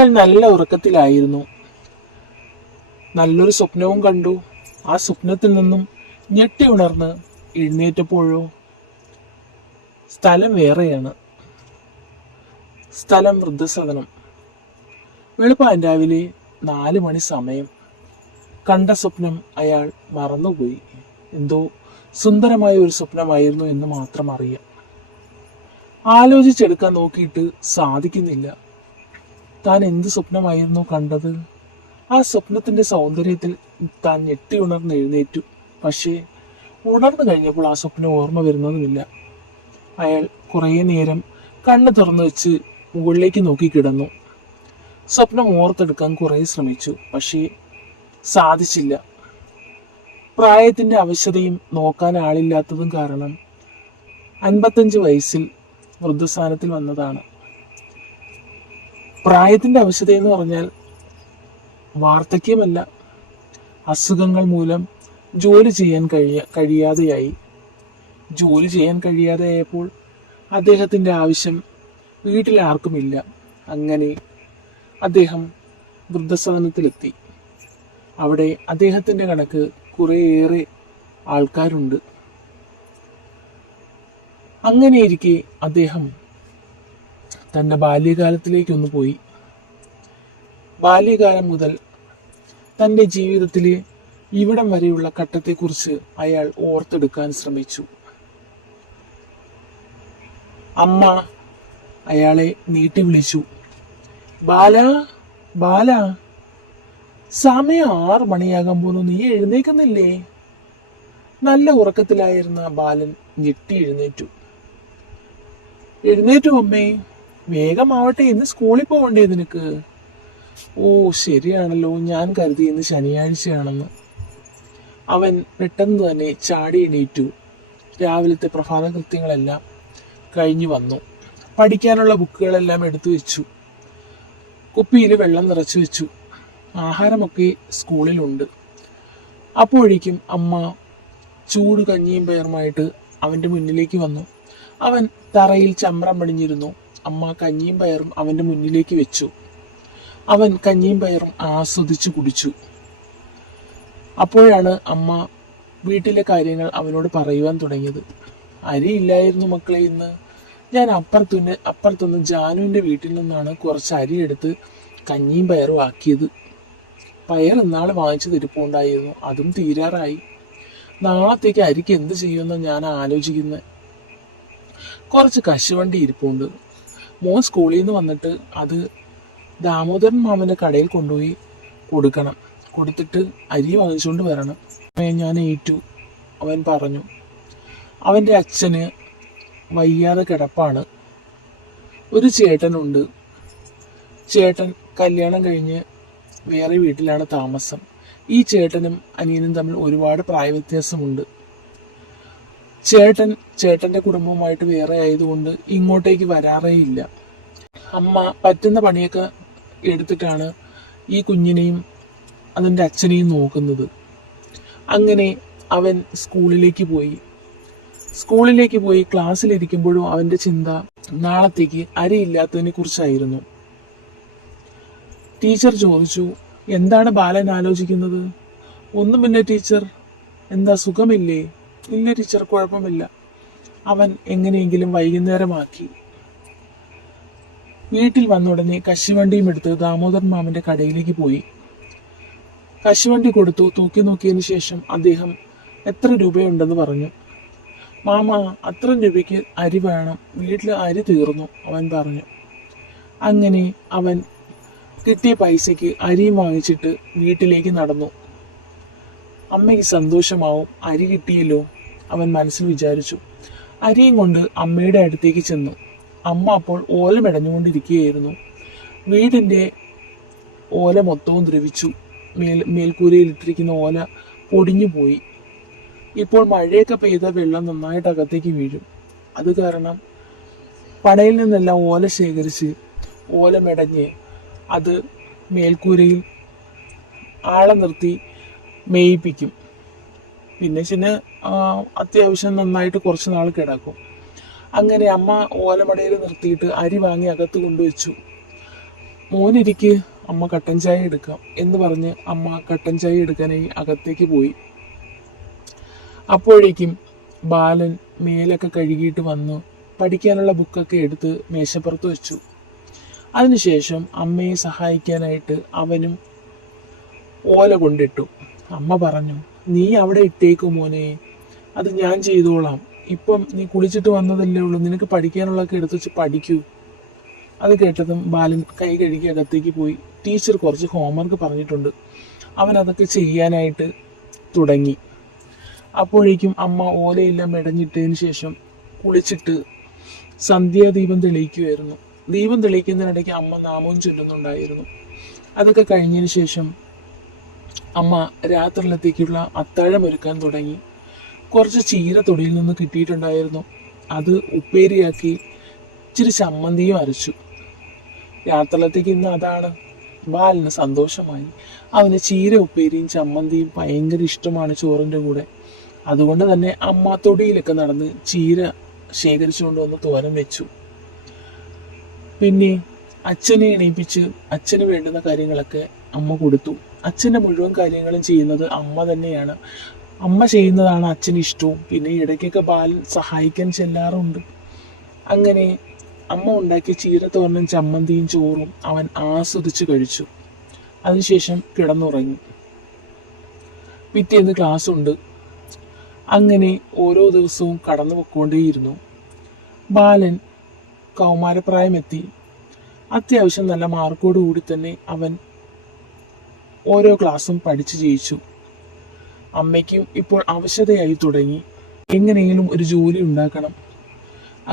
അയാൾ നല്ല ഉറക്കത്തിലായിരുന്നു. നല്ലൊരു സ്വപ്നവും കണ്ടു. ആ സ്വപ്നത്തിൽ നിന്നും ഞെട്ടി ഉണർന്ന് എഴുന്നേറ്റപ്പോഴോ സ്ഥലം വേറെയാണ്. സ്ഥലം വൃദ്ധസദനം. വെളുപ്പാൻ രാവിലെ 4 മണി സമയം. കണ്ട സ്വപ്നം അയാൾ മറന്നുപോയി. എന്തോ സുന്ദരമായ ഒരു സ്വപ്നമായിരുന്നു എന്ന് മാത്രം അറിയാം. ആലോചിച്ചെടുക്കാൻ നോക്കിയിട്ട് സാധിക്കുന്നില്ല. താൻ എന്ത് സ്വപ്നമായിരുന്നു കണ്ടത്? ആ സ്വപ്നത്തിന്റെ സൗന്ദര്യത്തിൽ താൻ ഞെട്ടി ഉണർന്ന് എഴുന്നേറ്റു. പക്ഷേ ഉണർന്നു കഴിഞ്ഞപ്പോൾ ആ സ്വപ്നം ഓർമ്മ വരുന്നതുമില്ല. അയാൾ കുറേ നേരം കണ്ണ് തുറന്നു വെച്ച് മുകളിലേക്ക് നോക്കി കിടന്നു. സ്വപ്നം ഓർത്തെടുക്കാൻ കുറേ ശ്രമിച്ചു. പക്ഷേ സാധിച്ചില്ല. പ്രായത്തിന്റെ അവശതയും നോക്കാൻ ആളില്ലാത്തതും കാരണം 55 വയസ്സിൽ വൃദ്ധസ്ഥാനത്തിൽ വന്നതാണ്. പ്രായത്തിന്റെ അവശത എന്ന് പറഞ്ഞാൽ വാർദ്ധക്യമല്ല, അസുഖങ്ങൾ മൂലം ജോലി ചെയ്യാൻ കഴിയാതെയായി. ജോലി ചെയ്യാൻ കഴിയാതെയായപ്പോൾ അദ്ദേഹത്തിന്റെ ആവശ്യം വീട്ടിൽ ആർക്കുമില്ല. അങ്ങനെ അദ്ദേഹം വൃദ്ധസദനത്തിലെത്തി. അവിടെ അദ്ദേഹത്തിന്റെ കണക്ക് കുറേയേറെ ആൾക്കാരുണ്ട്. അങ്ങനെയിരിക്കെ അദ്ദേഹം തന്റെ ബാല്യകാലത്തിലേക്കൊന്ന് പോയി. ബാല്യകാലം മുതൽ തന്റെ ജീവിതത്തിലെ ഇവിടം വരെയുള്ള ഘട്ടത്തെക്കുറിച്ച് അയാൾ ഓർത്തെടുക്കാൻ ശ്രമിച്ചു. അമ്മ അയാളെ നീട്ടി വിളിച്ചു. ബാല, ബാല, സമയം 6 മണിയാകാൻ പോന്നു, നീ എഴുന്നേക്കുന്നില്ലേ? നല്ല ഉറക്കത്തിലായിരുന്ന ബാലൻ ഞെട്ടി എഴുന്നേറ്റു. എഴുന്നേറ്റു അമ്മേ, വേഗമാവട്ടെ, ഇന്ന് സ്കൂളിൽ പോകണ്ടേ നിനക്ക്? ഓ ശരിയാണല്ലോ, ഞാൻ കരുതി ഇന്ന് ശനിയാഴ്ചയാണെന്ന്. അവൻ പെട്ടെന്ന് തന്നെ ചാടി എണീറ്റു. രാവിലത്തെ പ്രഭാത കൃത്യങ്ങളെല്ലാം കഴിഞ്ഞു വന്നു. പഠിക്കാനുള്ള ബുക്കുകളെല്ലാം എടുത്തു വെച്ചു. കുപ്പിയിൽ വെള്ളം നിറച്ചു വെച്ചു. ആഹാരമൊക്കെ സ്കൂളിലുണ്ട്. അപ്പോഴേക്കും അമ്മ ചൂട് കഞ്ഞിയും പയറുമായിട്ട് അവന്റെ മുന്നിലേക്ക് വന്നു. അവൻ തറയിൽ ചമ്രം പണിഞ്ഞിരുന്നു. അമ്മ കഞ്ഞിയും പയറും അവന്റെ മുന്നിലേക്ക് വെച്ചു. അവൻ കഞ്ഞിയും പയറും ആസ്വദിച്ചു കുടിച്ചു. അപ്പോഴാണ് അമ്മ വീട്ടിലെ കാര്യങ്ങൾ അവനോട് പറയുവാൻ തുടങ്ങിയത്. അരിയില്ലായിരുന്നു മക്കളെ ഇന്ന്. ഞാൻ അപ്പുറത്തുനിന്ന് ജാനുവിന്റെ വീട്ടിൽ നിന്നാണ് കുറച്ച് അരി എടുത്ത് കഞ്ഞിയും പയറും ആക്കിയത്. പയർ ഇന്നാള് വാങ്ങിച്ചു തിരിപ്പുണ്ടായിരുന്നു, അതും തീരാറായി. നാളത്തേക്ക് അരിക്ക് എന്ത് ചെയ്യുമെന്ന് ഞാൻ ആലോചിക്കുന്നത്. കുറച്ച് കശുവണ്ടി ഇരിപ്പുണ്ട്. മോൻ സ്കൂളിൽ നിന്ന് വന്നിട്ട് അത് ദാമോദരൻ മാമന്റെ കടയിൽ കൊണ്ടുപോയി കൊടുക്കണം. കൊടുത്തിട്ട് അരി വാങ്ങിച്ചുകൊണ്ട് വരണം. ഞാൻ ഏറ്റു, അവൻ പറഞ്ഞു. അവന്റെ അച്ഛന് വയ്യാതെ കിടപ്പാണ്. ഒരു ചേട്ടനുണ്ട്. ചേട്ടൻ കല്യാണം കഴിഞ്ഞ് വേറെ വീട്ടിലാണ് താമസം. ഈ ചേട്ടനും അനിയനും തമ്മിൽ ഒരുപാട് പ്രായവ്യത്യാസമുണ്ട്. ചേട്ടന്റെ കുടുംബവുമായിട്ട് വേറെ ആയതുകൊണ്ട് ഇങ്ങോട്ടേക്ക് വരാറേ ഇല്ല. അമ്മ പറ്റുന്ന പണിയൊക്കെ എടുത്തിട്ടാണ് ഈ കുഞ്ഞിനെയും അതിൻ്റെ അച്ഛനെയും നോക്കുന്നത്. അങ്ങനെ അവൻ സ്കൂളിലേക്ക് പോയി ക്ലാസ്സിലിരിക്കുമ്പോഴും അവന്റെ ചിന്ത നാളത്തേക്ക് അരിയില്ലാത്തതിനെ കുറിച്ചായിരുന്നു. ടീച്ചർ ചോദിച്ചു, എന്താണ് ബാലൻ ആലോചിക്കുന്നത്? ഒന്നുമില്ല ടീച്ചർ. എന്താ, സുഖമില്ലേ? ഇല്ല ടീച്ചർ, കുഴപ്പമില്ല. അവൻ എങ്ങനെയെങ്കിലും വൈകുന്നേരമാക്കി. വീട്ടിൽ വന്ന ഉടനെ കശുവണ്ടിയും എടുത്ത് ദാമോദരൻ മാമന്റെ കടയിലേക്ക് പോയി. കശുവണ്ടി കൊടുത്തു. തൂക്കി നോക്കിയതിന് ശേഷം അദ്ദേഹം എത്ര രൂപയുണ്ടെന്ന് പറഞ്ഞു. മാമ, അത്ര രൂപയ്ക്ക് അരി വേണം, വീട്ടിൽ അരി തീർന്നു, അവൻ പറഞ്ഞു. അങ്ങനെ അവൻ കിട്ടിയ പൈസയ്ക്ക് അരിയും വാങ്ങിച്ചിട്ട് വീട്ടിലേക്ക് നടന്നു. അമ്മയ്ക്ക് സന്തോഷമാവും, അരി കിട്ടിയല്ലോ, അവൻ മനസ്സിൽ വിചാരിച്ചു. അരിയും കൊണ്ട് അമ്മയുടെ അടുത്തേക്ക് ചെന്നു. അമ്മ അപ്പോൾ ഓല മെടഞ്ഞുകൊണ്ടിരിക്കുകയായിരുന്നു. വീടിന്റെ ഓല മൊത്തവും ദ്രവിച്ചു. മേൽക്കൂരയിൽ ഇട്ടിരിക്കുന്ന ഓല പൊടിഞ്ഞു പോയി. ഇപ്പോൾ മഴയൊക്കെ പെയ്ത വെള്ളം നന്നായിട്ട് അകത്തേക്ക് വീഴും. അത് കാരണം പടയിൽ നിന്നെല്ലാം ഓല ശേഖരിച്ച് ഓല മെടഞ്ഞ് അത് മേൽക്കൂരയിൽ ആളെ നിർത്തി മേയിപ്പിക്കും. പിന്നെ അത്യാവശ്യം നന്നായിട്ട് കുറച്ച് നാൾ കിടക്കും. അങ്ങനെ അമ്മ ഓലമടയിൽ നിർത്തിയിട്ട് അരി വാങ്ങി അകത്ത് കൊണ്ടുവച്ചു. മോനിരിക്ക്, അമ്മ കട്ടൻ ചായ എടുക്കാം എന്ന് പറഞ്ഞ് അമ്മ കട്ടൻ ചായ എടുക്കാനായി അകത്തേക്ക് പോയി. അപ്പോഴേക്കും ബാലൻ മേലൊക്കെ കഴുകിയിട്ട് വന്നു പഠിക്കാനുള്ള ബുക്കൊക്കെ എടുത്ത് മേശപ്പുറത്ത് വെച്ചു. അതിനുശേഷം അമ്മയെ സഹായിക്കാനായിട്ട് അവനും ഓല കൊണ്ടിട്ടു. അമ്മ പറഞ്ഞു, നീ അവിടെ ഇട്ടേക്കു മോനെ, അത് ഞാൻ ചെയ്തോളാം. ഇപ്പം നീ കുളിച്ചിട്ട് വന്നതല്ലേ ഉള്ളൂ, നിനക്ക് പഠിക്കാനുള്ളതൊക്കെ എടുത്ത് വെച്ച് പഠിക്കൂ. അത് കേട്ടതും ബാലൻ കൈ കഴുകി അകത്തേക്ക് പോയി. ടീച്ചർ കുറച്ച് ഹോംവർക്ക് പറഞ്ഞിട്ടുണ്ട്, അവൻ അതൊക്കെ ചെയ്യാനായിട്ട് തുടങ്ങി. അപ്പോഴേക്കും അമ്മ ഓലയെല്ലാം മെടഞ്ഞിട്ടതിന് ശേഷം കുളിച്ചിട്ട് സന്ധ്യാദീപം തെളിയിക്കുമായിരുന്നു. ദീപം തെളിയിക്കുന്നതിനിടയ്ക്ക് അമ്മ നാമവും ചൊല്ലുന്നുണ്ടായിരുന്നു. അതൊക്കെ കഴിഞ്ഞതിന് ശേഷം അമ്മ രാത്രിയിലത്തേക്കുള്ള അത്താഴം ഒരുക്കാൻ തുടങ്ങി. കുറച്ച് ചീര തൊടിയിൽ നിന്ന് കിട്ടിയിട്ടുണ്ടായിരുന്നു. അത് ഉപ്പേരിയാക്കി ഇച്ചിരി ചമ്മന്തിയും അരച്ചു. രാത്രിയിലത്തേക്ക് ഇന്ന് അതാണ്. ബാലന് സന്തോഷമായി. അവന് ചീര ഉപ്പേരിയും ചമ്മന്തിയും ഭയങ്കര ഇഷ്ടമാണ് ചോറിൻ്റെ കൂടെ. അതുകൊണ്ട് തന്നെ അമ്മ തൊടിയിലൊക്കെ നടന്ന് ചീര ശേഖരിച്ചുകൊണ്ട് വന്ന് തോരൻ വെച്ചു. പിന്നെ അച്ഛനെ എണീപ്പിച്ച് അച്ഛന് വേണ്ടുന്ന കാര്യങ്ങളൊക്കെ അമ്മ കൊടുത്തു. അച്ഛൻ്റെ മുഴുവൻ കാര്യങ്ങളും ചെയ്യുന്നത് അമ്മ തന്നെയാണ്. അമ്മ ചെയ്യുന്നതാണ് അച്ഛന് ഇഷ്ടവും. പിന്നെ ഇടയ്ക്കൊക്കെ ബാലൻ സഹായിക്കാൻ ചെല്ലാറുണ്ട്. അങ്ങനെ അമ്മ ഉണ്ടാക്കിയ ചീരത്തോരനും ചമ്മന്തിയും ചോറും അവൻ ആസ്വദിച്ച് കഴിച്ചു. അതിനുശേഷം കിടന്നുറങ്ങി. പിറ്റേന്ന് ക്ലാസ് ഉണ്ട്. അങ്ങനെ ഓരോ ദിവസവും കടന്നു പൊയ്ക്കൊണ്ടേയിരുന്നു. ബാലൻ കൗമാരപ്രായമെത്തി. അത്യാവശ്യം നല്ല മാർക്കോടുകൂടി തന്നെ അവൻ ഓരോ ക്ലാസ്സും പഠിച്ചു ജയിച്ചു. അമ്മയ്ക്കും ഇപ്പോൾ അവശതയായി തുടങ്ങി. എങ്ങനെയെങ്കിലും ഒരു ജോലി ഉണ്ടാക്കണം.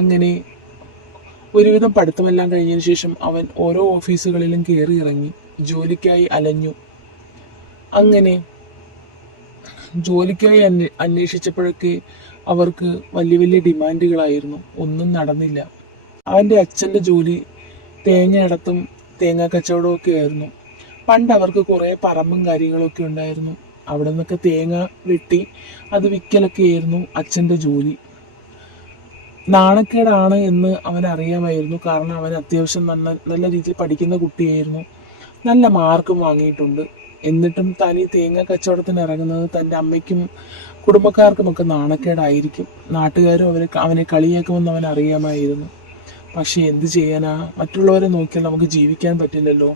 അങ്ങനെ ഒരുവിധം പഠിത്തമെല്ലാം കഴിഞ്ഞതിന് ശേഷം അവൻ ഓരോ ഓഫീസുകളിലും കയറി ഇറങ്ങി ജോലിക്കായി അലഞ്ഞു. അങ്ങനെ ജോലിക്കായി അന്വേഷിച്ചപ്പോഴൊക്കെ അവർക്ക് വലിയ വലിയ ഡിമാൻഡുകളായിരുന്നു. ഒന്നും നടന്നില്ല. അവൻ്റെ അച്ഛൻ്റെ ജോലി തേങ്ങയിടത്തും തേങ്ങ കച്ചവടവും ഒക്കെ ആയിരുന്നു. പണ്ട് അവർക്ക് കുറേ പറമ്പും കാര്യങ്ങളൊക്കെ ഉണ്ടായിരുന്നു. അവിടെ നിന്നൊക്കെ തേങ്ങ വെട്ടി അത് വിൽക്കലൊക്കെ ആയിരുന്നു അച്ഛൻ്റെ ജോലി. നാണക്കേടാണ് എന്ന് അവൻ അറിയാമായിരുന്നു. കാരണം അവൻ അത്യാവശ്യം നല്ല രീതിയിൽ പഠിക്കുന്ന കുട്ടിയായിരുന്നു. നല്ല മാർക്കും വാങ്ങിയിട്ടുണ്ട്. എന്നിട്ടും താൻ ഈ തേങ്ങ കച്ചവടത്തിന് ഇറങ്ങുന്നത് തൻ്റെ അമ്മയ്ക്കും കുടുംബക്കാർക്കുമൊക്കെ നാണക്കേടായിരിക്കും. നാട്ടുകാരും അവനെ കളിയാക്കുമെന്ന് അവൻ അറിയാമായിരുന്നു. പക്ഷെ എന്ത് ചെയ്യാനാ, മറ്റുള്ളവരെ നോക്കിയാൽ നമുക്ക് ജീവിക്കാൻ പറ്റില്ലല്ലോ.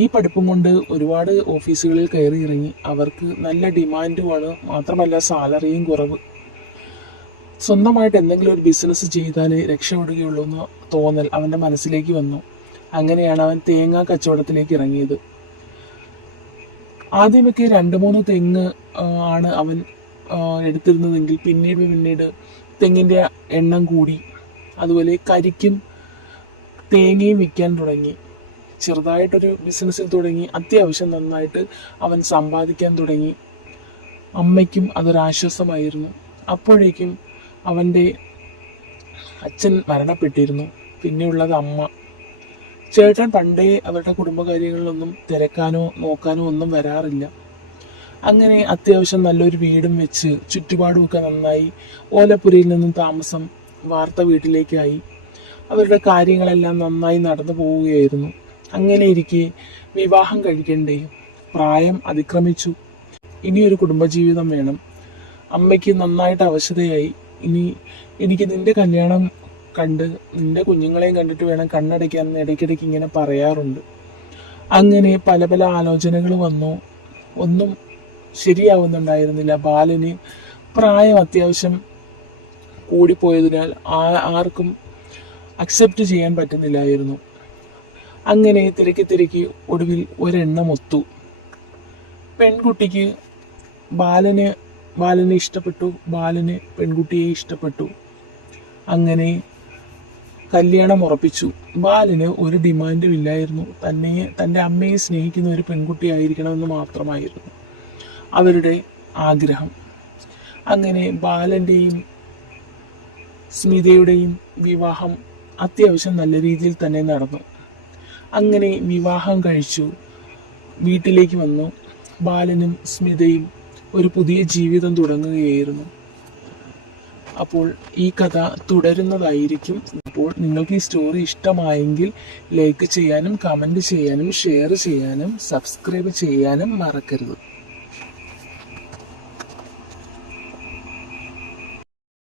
ഈ പഠിപ്പും കൊണ്ട് ഒരുപാട് ഓഫീസുകളിൽ കയറി ഇറങ്ങി. അവർക്ക് നല്ല ഡിമാൻഡുമാണ്, മാത്രമല്ല സാലറിയും കുറവ്. സ്വന്തമായിട്ട് എന്തെങ്കിലും ഒരു ബിസിനസ് ചെയ്താലേ രക്ഷപ്പെടുകയുള്ളൂ എന്ന് തോന്നൽ അവൻ്റെ മനസ്സിലേക്ക് വന്നു. അങ്ങനെയാണ് അവൻ തേങ്ങ കച്ചവടത്തിലേക്ക് ഇറങ്ങിയത്. ആദ്യമൊക്കെ 2-3 തെങ്ങ് ആണ് അവൻ എടുത്തിരുന്നതെങ്കിൽ പിന്നീട് തെങ്ങിൻ്റെ എണ്ണം കൂടി. അതുപോലെ കരിക്കും തേങ്ങയും വിൽക്കാൻ തുടങ്ങി. ചെറുതായിട്ടൊരു ബിസിനസ്സിൽ തുടങ്ങി. അത്യാവശ്യം നന്നായിട്ട് അവൻ സമ്പാദിക്കാൻ തുടങ്ങി. അമ്മയ്ക്കും അതൊരാശ്വാസമായിരുന്നു. അപ്പോഴേക്കും അവൻ്റെ അച്ഛൻ മരണപ്പെട്ടിരുന്നു. പിന്നെയുള്ളത് അമ്മ. ചേട്ടൻ പണ്ടേ അവരുടെ കുടുംബകാര്യങ്ങളിലൊന്നും തിരക്കാനോ നോക്കാനോ ഒന്നും വരാറില്ല. അങ്ങനെ അത്യാവശ്യം നല്ലൊരു വീടും വെച്ച് ചുറ്റുപാടുമൊക്കെ നന്നായി ഓലപ്പുരയിൽ നിന്നും താമസം വാർത്ത വീട്ടിലേക്കായി. അവരുടെ കാര്യങ്ങളെല്ലാം നന്നായി നടന്നു പോവുകയായിരുന്നു. അങ്ങനെ ഇരിക്കെ വിവാഹം കഴിക്കണ്ടേ, പ്രായം അതിക്രമിച്ചു. ഇനിയൊരു കുടുംബജീവിതം വേണം. അമ്മയ്ക്ക് നന്നായിട്ട് അവശതയായി. ഇനി എനിക്ക് നിന്റെ കല്യാണം കണ്ട് നിന്റെ കുഞ്ഞുങ്ങളെയും കണ്ടിട്ട് വേണം കണ്ണടയ്ക്കാൻ എന്ന് ഇടയ്ക്കിടയ്ക്ക് ഇങ്ങനെ പറയാറുണ്ട്. അങ്ങനെ പല പല ആലോചനകൾ വന്നു. ഒന്നും ശരിയാവുന്നുണ്ടായിരുന്നില്ല. ബാലന് പ്രായം അത്യാവശ്യം കൂടിപ്പോയതിനാൽ ആർക്കും അക്സെപ്റ്റ് ചെയ്യാൻ പറ്റുന്നില്ലായിരുന്നു. അങ്ങനെ തിരക്കി ഒടുവിൽ ഒരെണ്ണം ഒത്തു. പെൺകുട്ടിക്ക് ബാലനെ ഇഷ്ടപ്പെട്ടു, ബാലന് പെൺകുട്ടിയെ ഇഷ്ടപ്പെട്ടു. അങ്ങനെ കല്യാണം ഉറപ്പിച്ചു. ബാലന് ഒരു ഡിമാൻഡും ഇല്ലായിരുന്നു. തൻ്റെ അമ്മയെ സ്നേഹിക്കുന്ന ഒരു പെൺകുട്ടിയായിരിക്കണമെന്ന് മാത്രമായിരുന്നു അവരുടെ ആഗ്രഹം. അങ്ങനെ ബാലൻ്റെയും സ്മിതയുടെയും വിവാഹം അത്യാവശ്യം നല്ല രീതിയിൽ തന്നെ നടന്നു. അങ്ങനെ വിവാഹം കഴിച്ചു, വീട്ടിലേക്ക് വന്നു. ബാലനും സ്മിതയും ഒരു പുതിയ ജീവിതം തുടങ്ങുകയായിരുന്നു. അപ്പോൾ ഈ കഥ തുടരുന്നതായിരിക്കും. അപ്പോൾ നിങ്ങൾക്ക് ഈ സ്റ്റോറി ഇഷ്ടമായെങ്കിൽ ലൈക്ക് ചെയ്യാനും കമൻറ്റ് ചെയ്യാനും ഷെയർ ചെയ്യാനും സബ്സ്ക്രൈബ് ചെയ്യാനും മറക്കരുത്.